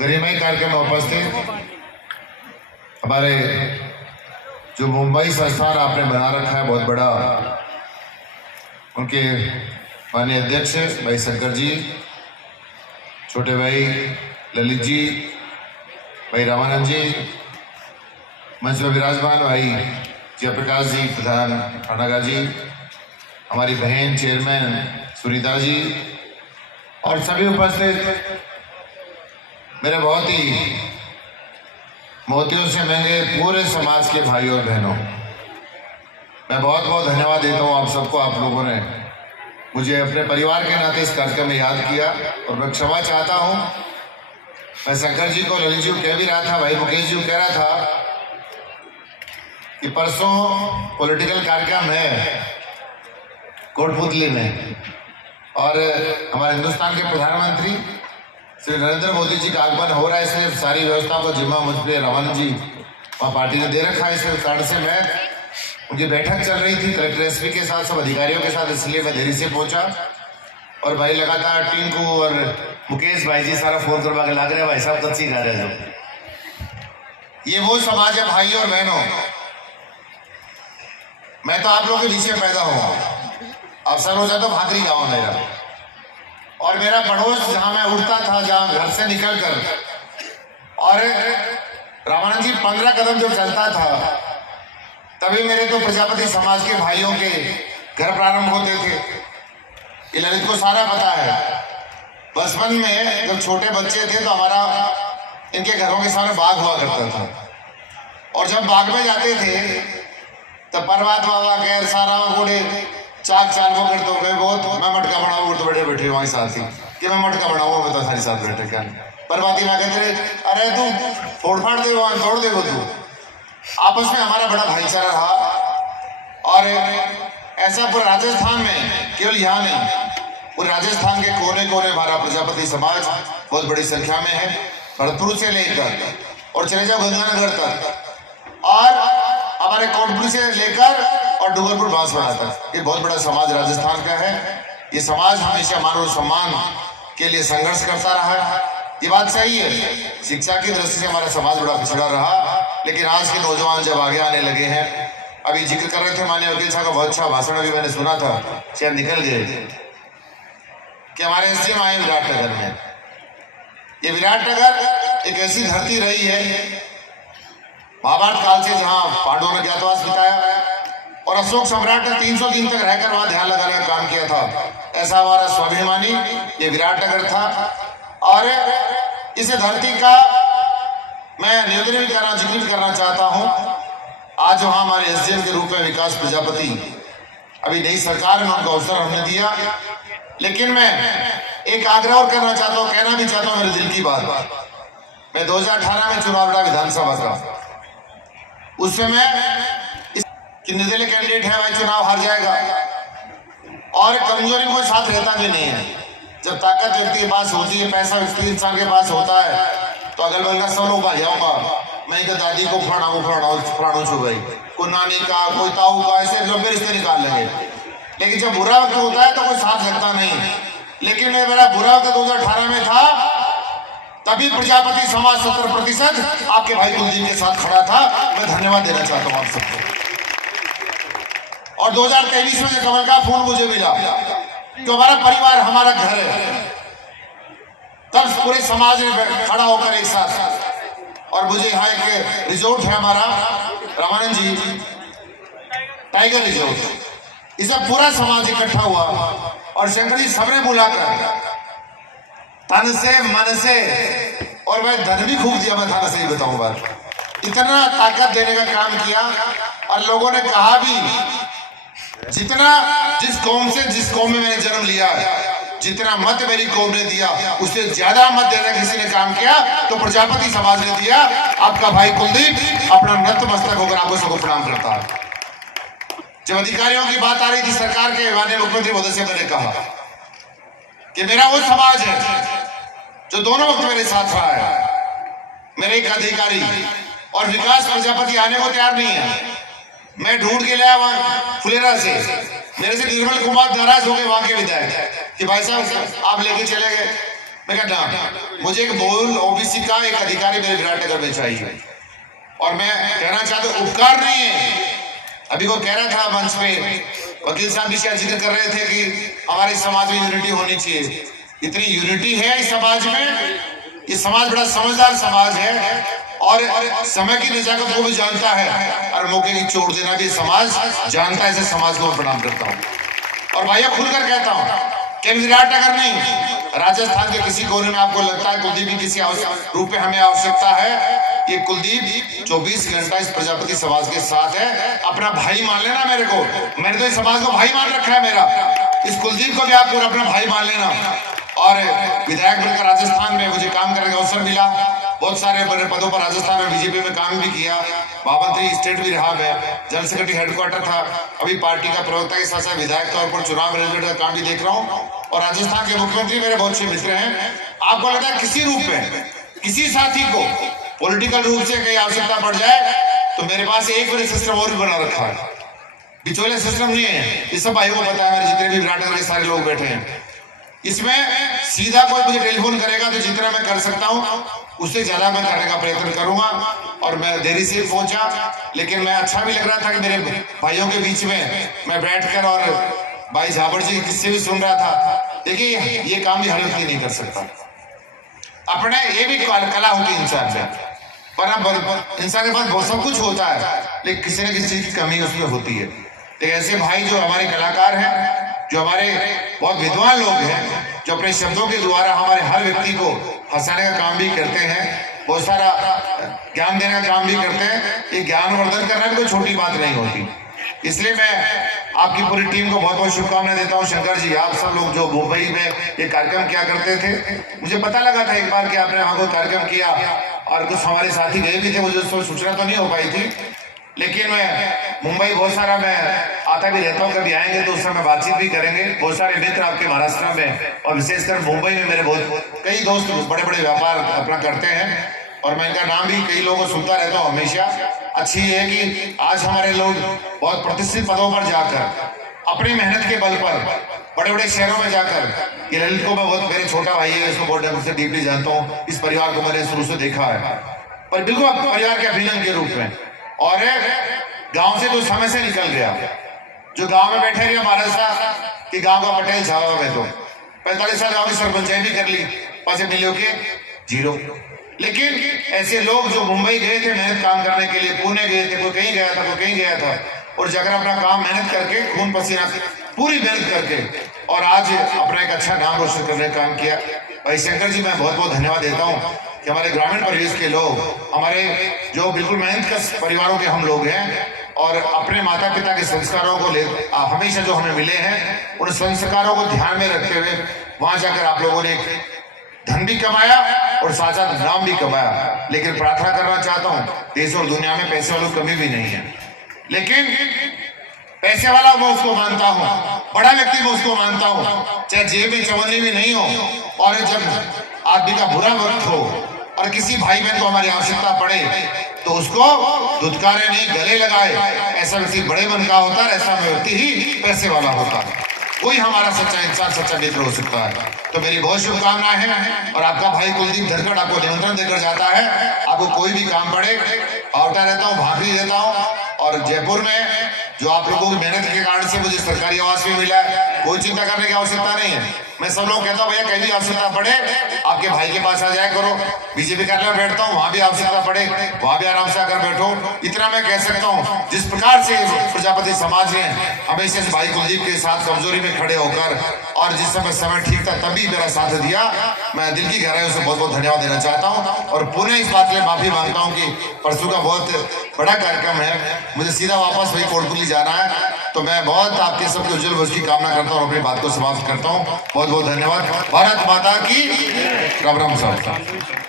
गरिमाई कार्यक्रम में उपस्थित हमारे जो मुंबई संस्थान आपने बना रखा है बहुत बड़ा, उनके माननीय अध्यक्ष भाई शंकर जी, छोटे भाई ललित जी, भाई रामानंद जी, मंच में विराजमान भाई जयप्रकाश जी, प्रधान खानागा जी, हमारी बहन चेयरमैन सुनीता जी और सभी उपस्थित मेरे बहुत ही मोतियों से महंगे पूरे समाज के भाइयों और बहनों, मैं बहुत बहुत धन्यवाद देता हूँ आप सबको। आप लोगों ने मुझे अपने परिवार के नाते इस कार्यक्रम में याद किया और मैं क्षमा चाहता हूँ। मैं शंकर जी को, ललित जी को कह भी रहा था, भाई मुकेश जी को कह रहा था कि परसों पॉलिटिकल कार्यक्रम है कोटपुतली में और हमारे हिंदुस्तान के प्रधानमंत्री श्री नरेंद्र मोदी जी का आगमन हो रहा है, इसलिए सारी व्यवस्था को जिम्मा मुझ पर रामानंद जी वहाँ पार्टी ने दे रखा है। इस कारण से मैं उनकी बैठक चल रही थी कलेक्टर एसपी के साथ, सब अधिकारियों के साथ, इसलिए मैं देरी से पहुंचा। और भाई लगातार टिंकू और मुकेश भाई जी सारा फोन करवा के लाग रहे हैं, भाई साहब कब सी गा रहे हैं। ये वो समाज है भाई और बहनों, मैं तो आप लोगों के बीच में पैदा हुआ, अवसर हो जाता भादरी गाँव मेरा, और मेरा पड़ोस जहां मैं उठता था, जहां घर से निकलकर, और रामानंद जी 15 कदम जो चलता था तभी मेरे तो प्रजापति समाज के भाइयों के घर प्रारंभ होते थे। ये ललित को सारा पता है। बचपन में जब छोटे बच्चे थे तो हमारा इनके घरों के सामने बाग हुआ करता था, और जब बाग में जाते थे तब परवात बाबा गैर सारा गोड़े चाक चाल वो करते हो गए बहुत, मैं मटका बनाऊँ तो बैठे बैठे वहीं साथ ही कि मैं मटका बनाऊँ बता सारी साथ बैठे क्या परवाती माँ कहते रहे, अरे तू फोड़ फाड़ दे वहां तोड़ दे वो तू। आपस में हमारा बड़ा भाईचारा रहा, और ऐसा पूरे राजस्थान में, केवल यहाँ नहीं, पूरे राजस्थान के कोने कोने हमारा प्रजापति समाज बहुत बड़ी संख्या में है, भरतपुर से लेकर और चले जाओ गंगानगर तक, और हमारे कोटपुर से लेकर और डूंगरपुर बांसवाड़ा तक, ये बहुत बड़ा समाज राजस्थान का है। ये समाज हमेशा मानव सम्मान के लिए संघर्ष करता रहा, ये बात सही है। शिक्षा की दृष्टि से हमारा समाज बड़ा पिछड़ा रहा, लेकिन आज के नौजवान जब आगे आने लगे हैं, अभी जिक्र कर रहे थे माननीय वकील साहब का बहुत अच्छा भाषण अभी मैंने सुना था, शायद निकल गए, कि हमारे एसडीएम आए विराटनगर में। ये विराटनगर एक ऐसी धरती रही है महाभारत काल से, जहां पांडवों ने ज्ञातवास बिताया और अशोक सम्राट ने 300 दिन तक रहकर वहां ध्यान लगाने का काम किया था। ऐसा हमारा स्वाभिमानी ये विराटनगर था, और इस धरती का मैं निवेदन भी करना, जिक्र भी करना चाहता हूं। आज वहां हमारे एसडीएम के रूप में विकास प्रजापति, अभी नई सरकार में उनको अवसर हमने दिया, लेकिन मैं एक आग्रह और करना चाहता हूं, कहना भी चाहता हूं मेरे दिल की बात। मैं 2018 में चुनाव लड़ा विधानसभा का, उस समय कि निर्दलीय कैंडिडेट है भाई, चुनाव हार जाएगा, और कमजोरी कोई साथ रहता भी नहीं है। जब ताकत व्यक्ति के पास होती है, पैसा व्यक्ति इंसान के पास होता है, तो अगल बगल का सब लोग आ जाऊंगा, मैं क्या दादी को फलाणू छू भाई, कोई नानी का, कोई ताऊ का, ऐसे लंबे रिश्ते निकाल लेंगे। लेकिन जब बुरा वक्त होता है तो कोई साथ लगता नहीं। लेकिन मेरा बुरा वक्त 2018 में था, तभी प्रजापति समाज 70% आपके भाई कुलदीप के साथ खड़ा था। मैं धन्यवाद देना चाहता हूँ आप सबको। और 2023 में कमल का फूल मुझे मिला, तो हमारा परिवार, हमारा घर है, तब पूरे समाज ने खड़ा होकर एक साथ। और मुझे यहाँ एक रिजोर्ट है हमारा रामानंद जी, टाइगर रिजोर्ट, इसे पूरा समाज इकट्ठा हुआ, और शंकर जी सबने बुलाकर तन से मन से, और मैं धन भी खूब दिया, मैं थाना से ही बताऊं बात, इतना ताकत देने का काम किया। और लोगों ने कहा भी, जितना जिस कौम में मैंने जन्म लिया, जितना मत मेरी कौम ने दिया, उससे ज्यादा मत देना किसी ने काम किया तो प्रजापति समाज ने दिया। आपका भाई कुलदीप अपना नतमस्तक होकर आपको सबको प्रणाम करता है। जब अधिकारियों की बात आ रही थी सरकार के माननीय मुख्यमंत्री महोदय से, मैंने कहा कि मेरा वो समाज है जो दोनों वक्त मेरे साथ रहा है। मेरे एक अधिकारी और विकास प्रजापति आने को तैयार नहीं है। मैं ढूंढ के लाया वहां फुलेरा से, मेरे से निर्मल कुमार नाराज हो गए वहां के विधायक कि भाई साहब आप लेके चले गए। मैं कहता मुझे एक मूल ओबीसी का एक अधिकारी मेरे विराटनगर में चाहिए। और मैं कहना चाहता हूं, उपकार नहीं है। अभी को कह रहा था मंच पे, वकील साहब भी शायद जिक्र कर रहे थे कि हमारे समाज में यूनिटी होनी चाहिए। इतनी यूनिटी है इस समाज में, ये समाज बड़ा समझदार समाज है और समय की नजाकत को भी जानता है और मौके की चोट देना भी समाज जानता है। ऐसे समाज को मैं प्रणाम करता हूँ और भाइयों खुलकर कहता हूँ कि विराटनगर नहीं, राजस्थान के किसी कोने में आपको लगता है कुलदीप की किसी रूप में हमें आवश्यकता है, ये कुलदीप 24 घंटा इस प्रजापति समाज के साथ है। अपना भाई मान लेना मेरे को, मैंने तो इस समाज को भाई मान रखा है मेरा, इस कुलदीप को भी आप पूरा अपना भाई मान लेना। और विधायक बनकर राजस्थान में मुझे काम करने का अवसर मिला, बहुत सारे बड़े पदों पर राजस्थान में बीजेपी में काम भी किया, महामंत्री स्टेट भी रहा, मैं जनरल सेक्रेटरी हेडक्वार्टर था, अभी पार्टी का प्रवक्ता के साथ साथ विधायक तौर पर चुनाव मैनेजमेंट का काम भी देख रहा हूँ। और राजस्थान के मुख्यमंत्री मेरे बहुत से मित्र हैं। आपको लगता है किसी रूप में किसी साथी को पॉलिटिकल रूप से कहीं आवश्यकता पड़ जाए तो मेरे पास एक बड़े सिस्टम और भी बना रखा है, बिचौले सिस्टम नहीं है। इस सब भाइयों को पता है, मेरे जितने भी विराटनगर के सारे लोग बैठे हैं, इसमें सीधा कोई मुझे टेलीफोन करेगा तो जितना मैं कर सकता हूं उससे ज्यादा मैं करने का प्रयत्न करूंगा। और मैं देरी से पहुंचा, लेकिन मैं अच्छा भी लग रहा था कि मेरे भाइयों के बीच में मैं बैठकर और भाई झाबड़ जी किससे भी सुन रहा था। देखिए ये काम भी हर व्यक्ति नहीं कर सकता, अपने ये भी कला होती है इंसान में, पर अब इंसान के पास बहुत सब कुछ होता है लेकिन किसी न किसी चीज की कमी उसमें होती है। तो ऐसे भाई जो हमारे कलाकार हैं, जो हमारे बहुत विद्वान लोग हैं, जो अपने शब्दों के द्वारा हमारे हर व्यक्ति को हंसाने का काम भी करते हैं, बहुत सारा ज्ञान देने का काम भी करते हैं, ये ज्ञानवर्धन करना भी कोई छोटी बात नहीं होती। इसलिए मैं आपकी पूरी टीम को बहुत बहुत शुभकामनाएं देता हूं। शंकर जी, आप सब लोग जो मुंबई में ये कार्यक्रम किया करते थे, मुझे पता लगा था एक बार कि आपने वहां कोई कार्यक्रम किया और कुछ हमारे साथी गए भी थे, मुझे उसमें सूचना तो नहीं हो पाई थी, लेकिन मैं मुंबई बहुत सारा मैं आता भी रहता हूँ, कभी आएंगे तो उस समय बातचीत भी करेंगे। बहुत सारे मित्र आपके महाराष्ट्र में और विशेषकर मुंबई में मेरे बहुत कई दोस्त बड़े बड़े व्यापार अपना करते हैं और मैं इनका नाम भी कई लोगों को सुनता रहता हूँ हमेशा। अच्छी है कि आज हमारे लोग बहुत प्रतिष्ठित पदों पर जाकर अपनी मेहनत के बल पर बड़े बड़े शहरों में जाकर, ये ललित को मैं बहुत, मेरे छोटा भाई है, इसको बहुत ढंग से डीपली जानता हूँ, इस परिवार को मैंने शुरू से देखा है पर बिल्कुल परिवार के अभिनंदन के रूप में। और गांव से तो समय से निकल गया, जो गांव में बैठे रहे महाराष्ट्र कि गांव का पटेल छावा में तो 45 साल गांव की सरपंचाई भी कर ली, पैसे मिले के जीरो। लेकिन ऐसे लोग जो मुंबई गए थे मेहनत काम करने के लिए, पुणे गए थे, कोई कहीं गया था, कोई कहीं गया था, और जाकर अपना काम मेहनत करके खून पसीना पूरी मेहनत करके और आज अपना एक अच्छा नाम रोशन करने का काम किया। भाई शंकर जी, मैं बहुत बहुत धन्यवाद देता हूँ कि हमारे ग्रामीण परिवेश के लोग, हमारे जो बिल्कुल मेहनत कर परिवारों के हम लोग हैं और अपने माता पिता के संस्कारों को ले हमेशा जो हमें मिले हैं, उन संस्कारों को ध्यान में रखते हुए वहां जाकर आप लोगों ने धन भी कमाया और साथ साथ नाम भी कमाया। लेकिन प्रार्थना करना चाहता हूँ, देश और दुनिया में पैसे वालों की कमी भी नहीं है, लेकिन पैसे वाला मैं उसको मानता हूँ, बड़ा व्यक्ति मैं उसको मानता हूँ चाहे जेब में चवन्नी भी नहीं हो, और जब आदमी का बुरा वक्त हो और किसी भाई बहन को हमारी आवश्यकता पड़े तो उसको धुतकारे नहीं गले लगाए, ऐसा व्यक्ति बड़े मन का होता है, ऐसा व्यक्ति ही पैसे वाला होता है, कोई हमारा सच्चा इंसान सच्चा मित्र हो सकता है। तो मेरी बहुत शुभकामनाएं हैं और आपका भाई कुलदीप धनखड़ आपको निमंत्रण देकर जाता है, आपको कोई भी काम पड़े आवता रहता हूँ, भाग भी देता हूँ। और जयपुर में जो आप लोगों की मेहनत के कारण से मुझे सरकारी आवास भी मिला है, कोई चिंता करने की आवश्यकता नहीं है। मैं सब लोग कहता हूँ भैया कहीं भी आवश्यकता पड़े आपके भाई के पास आ जाया करो, बीजेपी कार्यालय में बैठता हूँ, वहां भी आवश्यकता पड़े वहां भी आराम से आकर बैठो। इतना मैं कह सकता हूँ, जिस प्रकार से प्रजापति समाज ने हमेशा से भाई कुलदीप के साथ कमजोरी में खड़े होकर और जिस समय ठीक था तभी मेरा साथ दिया, मैं दिल की गहराइयों से बहुत बहुत धन्यवाद देना चाहता हूँ। और पुनः इस बात के लिए माफी मांगता हूँ कि परसों का बहुत बड़ा कार्यक्रम है, मुझे सीधा वापस वही कोटकुली जाना है, तो मैं बहुत आपके सबके उज्जवल भविष्य की कामना करता हूँ और अपनी बात को समाप्त करता हूँ। बहुत बहुत धन्यवाद। भारत माता की राम राम साहब।